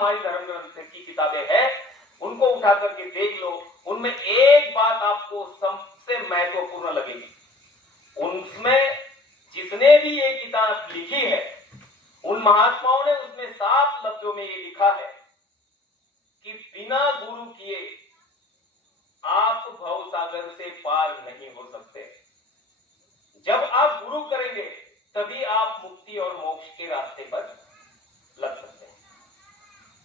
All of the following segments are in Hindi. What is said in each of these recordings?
हमारी धर्म ग्रंथ की किताबें हैं, उनको उठा करके देख लो, उनमें एक बात आपको सबसे महत्वपूर्ण लगेगी। उनमें जिसने भी ये किताब लिखी है, उन महात्माओं ने उसमें साफ लफ्जों में ये लिखा है कि बिना गुरु किए आप भवसागर से पार नहीं हो सकते। जब आप गुरु करेंगे तभी आप मुक्ति और मोक्ष के रास्ते पर लग सकते हैं।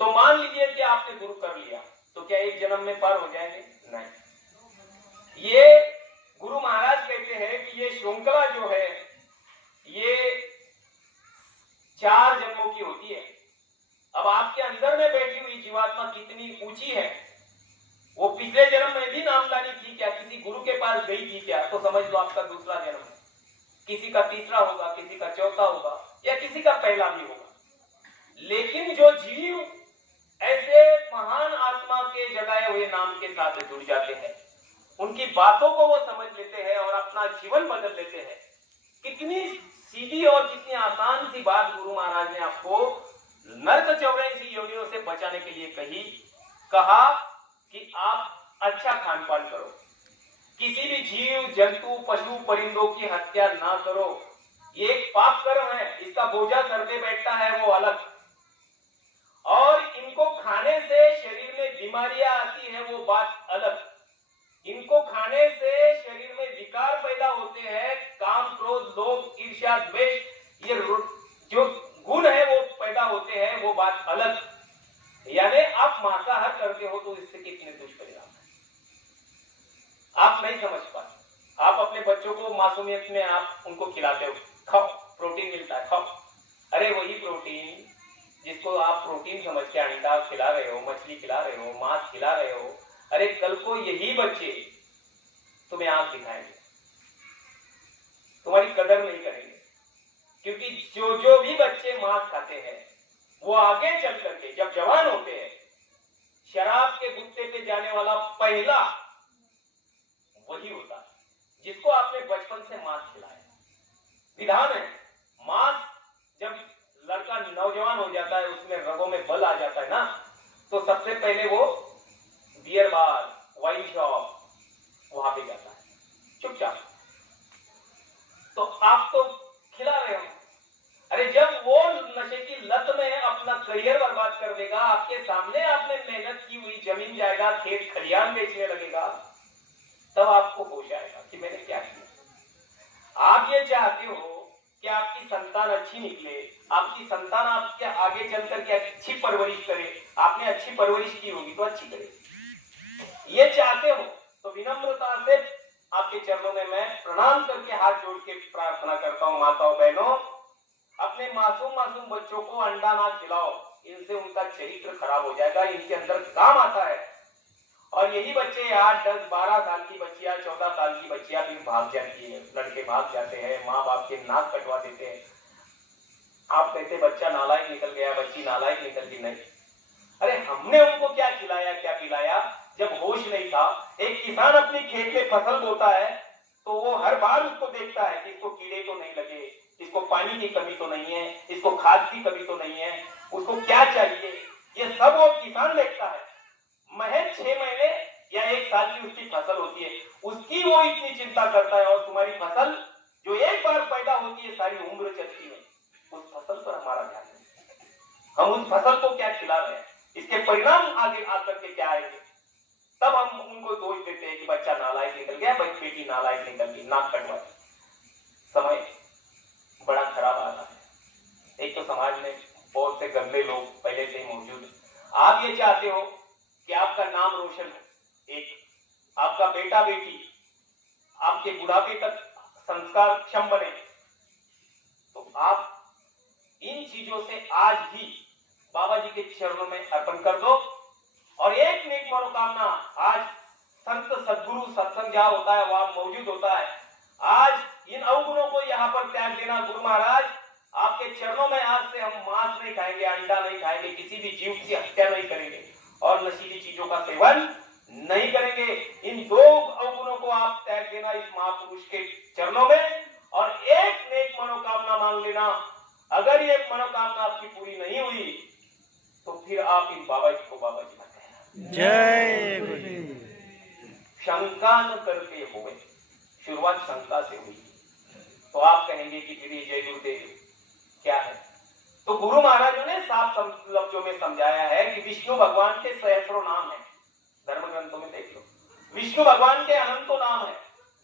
तो मान लीजिए कि आपने गुरु कर लिया, तो क्या एक जन्म में पार हो जाएंगे? नहीं। ये गुरु महाराज कहते हैं कि ये श्रृंखला जो है ये 4 जन्मों की होती है। अब आपके अंदर में बैठी हुई जीवात्मा कितनी ऊंची है, वो पिछले जन्म में भी नामदानी थी क्या, किसी गुरु के पास गई थी क्या, तो समझ लो आपका दूसरा जन्म है। किसी का तीसरा होगा, किसी का चौथा होगा, या किसी का पहला भी होगा। लेकिन जो जीव ऐसे महान आत्मा के जगाए हुए नाम के साथ जुड़ जाते हैं, उनकी बातों को वो समझ लेते हैं और अपना जीवन बदल लेते हैं। कितनी सीधी और कितनी आसान सी बात गुरु महाराज ने आपको नर्क 84 योनियों से बचाने के लिए कहा कि आप अच्छा खान पान करो, किसी भी जीव जंतु पशु परिंदों की हत्या ना करो। ये एक पाप कर्म है, इसका बोझा सर पे बैठता है वो अलग, और इनको खाने से शरीर में बीमारियां आती है वो बात अलग। इनको खाने से शरीर में विकार पैदा होते हैं, काम क्रोध लोभ ईर्ष्या द्वेष, ये जो गुण है वो पैदा होते हैं, वो बात अलग। यानी आप मांसाहार करते हो तो इससे कितने दुष्परिणाम है आप नहीं समझ पाते। आप अपने बच्चों को मासूमियत में आप उनको खिलाते हो, खाओ प्रोटीन मिलता है खाओ। अरे वही प्रोटीन जिसको आप प्रोटीन समझ के अंडा खिला रहे हो, मछली खिला रहे हो, मांस खिला रहे हो, अरे कल को यही बच्चे तुम्हें आंख दिखाएंगे, तुम्हारी कदर नहीं करेंगे। क्योंकि जो भी बच्चे मांस खाते हैं वो आगे चल करके जब जवान होते हैं, शराब के गुत्ते पे जाने वाला पहला वही होता है जिसको आपने बचपन से मांस खिलाया। विधान है, मांस जब लड़का नौजवान हो जाता है, उसमें रगों में बल आ जाता है ना, तो सबसे पहले वो बियर बार वाइन शॉप वहां पे जाता है चुपचाप। तो आप तो खिला रहे हो, अरे जब वो नशे की लत में अपना करियर बर्बाद कर देगा, आपके सामने आपने मेहनत की हुई जमीन जायदाद खेत खलियान बेचने लगेगा, तब आपको होश आएगा कि मैंने क्या किया। आप ये चाहते हो कि आपकी संतान अच्छी निकले, आपकी संतान आपके आगे चलकर के अच्छी परवरिश करे, आपने अच्छी परवरिश की होगी तो अच्छी करे, ये चाहते हो तो विनम्रता से आपके चरणों में मैं प्रणाम करके हाथ जोड़ के प्रार्थना करता हूं। माताओं बहनों, अपने मासूम बच्चों को अंडा ना खिलाओ, इनसे उनका चरित्र खराब हो जाएगा, इनके अंदर काम आता है। और यही बच्चे 8, 10, 12 साल की बच्चियां, 14 साल की बच्चियां फिर भाग जाती है, लड़के भाग जाते हैं, माँ बाप के नाक कटवा देते हैं। आप कहते बच्चा नालायक निकल गया, बच्ची नालायक निकल गई, नहीं। अरे हमने उनको क्या खिलाया क्या पिलाया जब होश नहीं था। एक किसान अपनी खेत में फसल बोता है तो वो हर बार उसको देखता है कि इसको कीड़े तो नहीं लगे, इसको पानी की कमी तो नहीं है, इसको खाद की कमी तो नहीं है, उसको क्या चाहिए, ये सब वो किसान देखता है। महज 6 महीने या 1 साल की उसकी फसल होती है, उसकी वो इतनी चिंता करता है। और तुम्हारी फसल जो एक बार पैदा होती है सारी उम्र चलती है, उस फसल पर हमारा ध्यान नहीं। हम उस फसल को क्या खिला रहे हैं, इसके परिणाम आगे आकर के क्या आएंगे, तब हम उनको दोष देते हैं कि बच्चा नालायक निकल गया, बेटी नालायक निकल गई, नाक कटवा। समय बड़ा खराब आ रहा है। एक तो समाज में बहुत से गंदे लोग पहले से ही मौजूद है। आप ये चाहते हो कि आपका नाम रोशन हो, एक आपका बेटा बेटी आपके बुढ़ापे तक संस्कारक्षम बने, तो आप इन चीजों से आज ही बाबा जी के चरणों में अर्पण कर दो। और एक नेक मनोकामना, आज संत सद्गुरु सत्संग जहां होता है वहां मौजूद होता है, आज इन अवगुणों को यहाँ पर त्याग देना। गुरु महाराज आपके चरणों में आज से हम मांस नहीं खाएंगे, अंडा नहीं खाएंगे, किसी भी जीव की हत्या नहीं करेंगे और नशीली चीजों का सेवन नहीं करेंगे। इन 2 अवगुणों को आप त्याग देना इस महापुरुष के चरणों में, और एक नेक मनोकामना मांग लेना। अगर ये मनोकामना आपकी पूरी नहीं हुई तो फिर आप इन बाबा जी को बाबा जी मत कहना। जय गुरुदेव। शंका न करके होवे, शुरुआत शंका से हुई तो आप कहेंगे कि फिर ये जय गुरुदेव क्या है? तो गुरु महाराजों ने साफ लफ्जों में समझाया है कि विष्णु भगवान के सहस्रों नाम है, धर्म ग्रंथों में देख लो। विष्णु भगवान के अनंतों नाम है,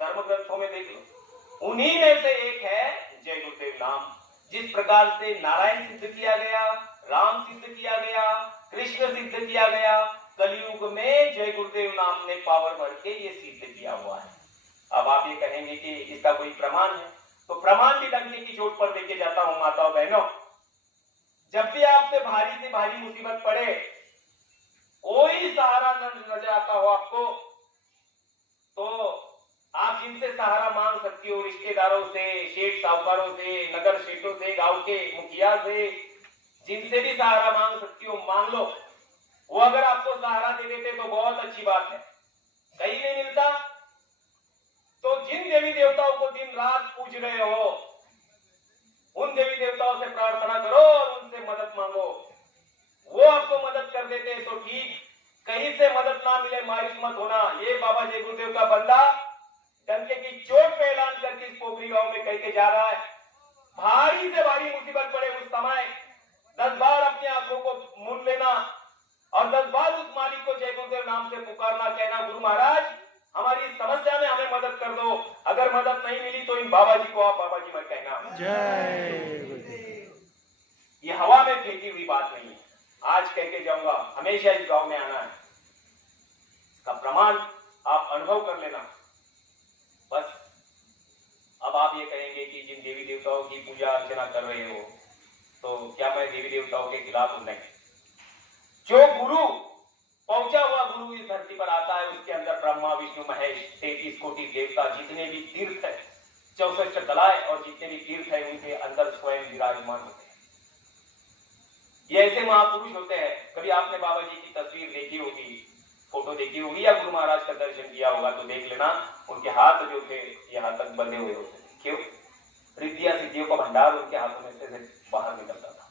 धर्म ग्रंथों में देख लो। उन्हीं में से एक है जय गुरुदेव नाम। जिस प्रकार से नारायण सिद्ध किया गया, राम सिद्ध किया गया, कृष्ण सिद्ध किया गया, कलयुग में जय गुरुदेव नाम ने पावर भर के ये सिद्ध किया हुआ है। अब आप ये कहेंगे कि इसका कोई प्रमाण है, तो प्रमाण भी डंके की चोट पर लेके जाता हूं माताओं बहनों। जब भी आप पे भारी से भारी मुसीबत पड़े, कोई सहारा नजर आता हो आपको, तो आप जिनसे सहारा मांग सकती हो, रिश्तेदारों से, शेठ साहूकारों से, नगर शेठों से, गांव के मुखिया से, जिनसे भी सहारा मांग सकती हो मांग लो। वो अगर आपको सहारा दे देते तो बहुत अच्छी बात है। कहीं नहीं मिलता तो जिन देवी देवताओं को दिन रात पूज रहे हो, उन देवी देवताओं से प्रार्थना करो और उनसे मदद मांगो। वो आपको मदद कर देते हैं तो ठीक, कहीं से मदद ना मिले मायूस मत होना। ये बाबा जय गुरुदेव का बंदा डंके की चोट पे ऐलान करके इस पोखरी गांव में कह के जा रहा है, भारी से भारी मुसीबत पड़े उस समय 10 बार अपनी आंखों को मूंद लेना और 10 बार उस मालिक को जय गुरुदेव नाम से पुकारना, कहना गुरु महाराज हमारी इस समस्या में हमें मदद कर दो। अगर मदद नहीं मिली तो इन बाबा जी को आप बाबा जी मत कहना। जय गुरुदेव। ये हवा में फेंकी हुई बात नहीं है, आज कह के जाऊंगा, हमेशा इस गांव में आना है। इसका प्रमाण आप अनुभव कर लेना। बस अब आप ये कहेंगे कि जिन देवी देवताओं की पूजा अर्चना कर रहे हो, तो क्या मैं देवी देवताओं के खिलाफ हूं? नहीं। जो गुरु, पहुंचा हुआ गुरु इस धरती पर आता है, उसके अंदर ब्रह्मा विष्णु महेश 33 कोटि देवता, जितने भी तीर्थ है, 64 कलाएं और जितने भी तीर्थ है, उनके अंदर स्वयं विराजमान होते हैं। ये ऐसे महापुरुष होते हैं। कभी आपने बाबा जी की तस्वीर देखी होगी, फोटो देखी होगी, या गुरु महाराज का दर्शन किया होगा तो देख लेना, उनके हाथ जो थे यहाँ तक बंधे हुए होते थे। क्यों? रिद्धियां सिद्धियों का भंडार उनके हाथों में से बाहर निकलता था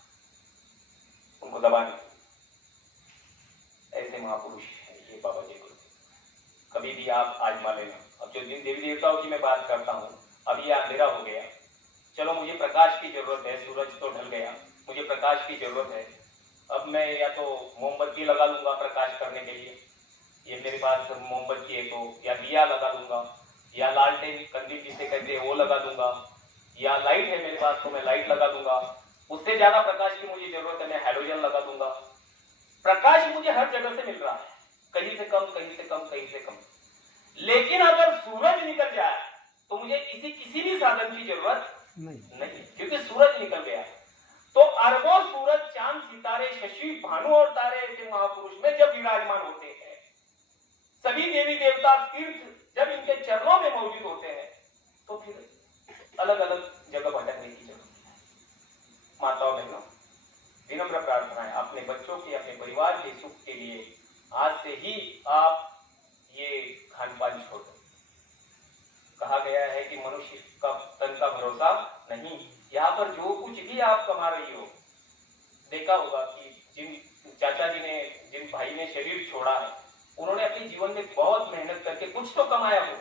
उनको दबाने। ऐसे महापुरुष है ये बाबा जी गुरुदेव। कभी भी आप आजमा लेना। अब जो दिन देवी देवताओं की मैं बात करता हूँ, अब ये अंधेरा हो गया, चलो मुझे प्रकाश की जरूरत है, सूरज तो ढल गया, मुझे प्रकाश की जरूरत है। अब मैं या तो मोमबत्ती लगा लूंगा प्रकाश करने के लिए, ये मेरे पास मोमबत्ती है तो, या दिया लगा लूंगा, या लालटेन कंदील जिसे कहते हैं वो लगा दूंगा, या लाइट है मेरे पास तो मैं लाइट लगा दूंगा। उससे ज्यादा प्रकाश की मुझे जरूरत है, मैं हैलोजन लगा दूंगा। प्रकाश मुझे हर जगह से मिल रहा है, कहीं से कम, कहीं से कम, कहीं से कम। लेकिन अगर सूरज निकल जाए तो मुझे किसी भी साधन की जरूरत नहीं, क्योंकि सूरज निकल गया। तो अरबों सूरज, चांद, सितारे, शशि, भानु और तारे ऐसे महापुरुष में जब विराजमान होते हैं, सभी देवी देवता तीर्थ जब इनके चरणों में मौजूद होते हैं, तो फिर अलग अलग जगह भटकने की जरूरत है। माताओं बहनों, विनम्र प्रार्थना है, अपने बच्चों के, अपने परिवार के सुख के लिए आज से ही आप ये खान पान छोड़ दो। कहा गया है कि मनुष्य का तन का भरोसा नहीं। यहाँ पर जो कुछ भी आप कमा रही हो, देखा होगा कि जिन चाचा जी ने, जिन भाई ने शरीर छोड़ा है, उन्होंने अपने जीवन में बहुत मेहनत करके कुछ तो कमाया हो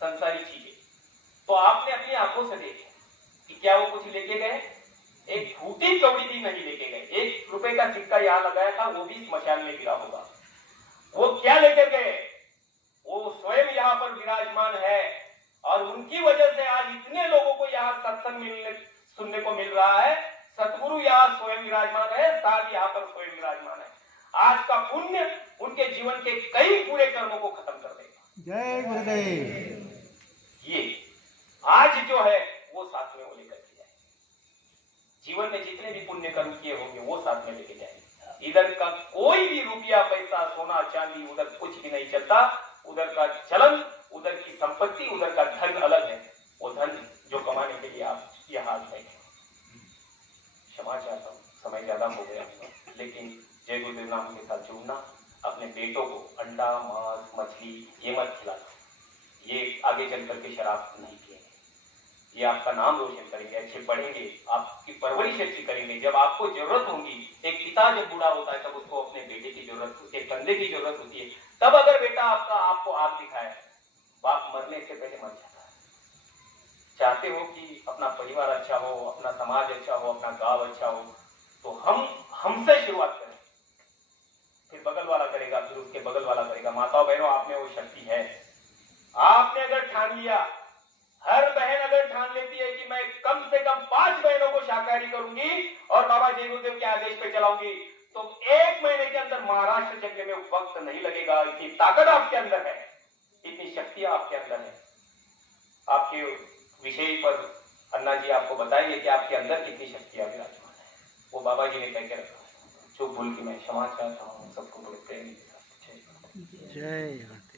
संसारी चीजें, तो आपने अपनी आंखों से देखा कि क्या वो कुछ लेके गए? एक फूटी कौड़ी भी नहीं लेके गए। 1 रुपए का सिक्का यहाँ लगाया था, वो भी स्मशान में गिरा होगा। वो क्या लेकर गए? वो स्वयं यहाँ पर विराजमान है और उनकी वजह से आज इतने लोगों को यहाँ सत्संग सुनने को मिल रहा है। सतगुरु यहाँ स्वयं विराजमान है, साथ यहाँ पर स्वयं विराजमान है। आज का पुण्य उनके जीवन के कई पूरे कर्मों को खत्म कर देगा। जय गुरुदेव। ये आज जो है वो साथ में वो लेकर के जाए। जीवन में जितने भी पुण्य कर्म किए होंगे वो साथ में लेके जाए। इधर का कोई भी रुपया, पैसा, सोना, चांदी उधर कुछ भी नहीं चलता। उधर का चलन, उधर की संपत्ति, उधर का धन अलग है। वो धन जो कमाने के लिए आप यहाँ बैठे। क्षमा चाहता हूँ, समय ज्यादा हो गया, लेकिन जय गुरुदेव नाम के साथ जुड़ना। अपने बेटों को अंडा, मांस, मछली ये मत खिलाना। ये आगे चल करके शराब नहीं पिएंगे। ये आपका नाम रोशन करेंगे, अच्छे पढ़ेंगे, आपकी परवरिश अच्छी करेंगे। जब आपको जरूरत होगी, एक पिता जब बूढ़ा होता है तब उसको अपने बेटे की जरूरत, उसके कंधे की जरूरत होती है। तब अगर बेटा आपका आपको आग दिखाए, बाप मरने से पहले मर जाता है। चाहते हो कि अपना परिवार अच्छा हो, अपना समाज अच्छा हो, अपना गांव अच्छा हो, तो हमसे शुरुआत करें, फिर बगल वाला करेगा, फिर उसके बगल वाला करेगा। माताओं बहनों, आप में वो शक्ति है। आपने अगर ठान लिया, हर बहन अगर ठान लेती है कि मैं कम से कम 5 बहनों को शाकाहारी करूंगी और बाबा जय गुरुदेव के आदेश पे चलाऊंगी, तो 1 महीने के अंदर महाराष्ट्र चलने में वक्त नहीं लगेगा। इतनी ताकत आपके अंदर है, इतनी शक्ति आपके अंदर है। आपके विषय पर अन्ना जी आपको बताएंगे कि आपके अंदर कितनी शक्तियां विराजमान है। वो बाबा जी ने कह के रखा है। चुप भूल की मैं क्षमा चाहता हूँ सबको, बड़े प्रेम के साथ। जय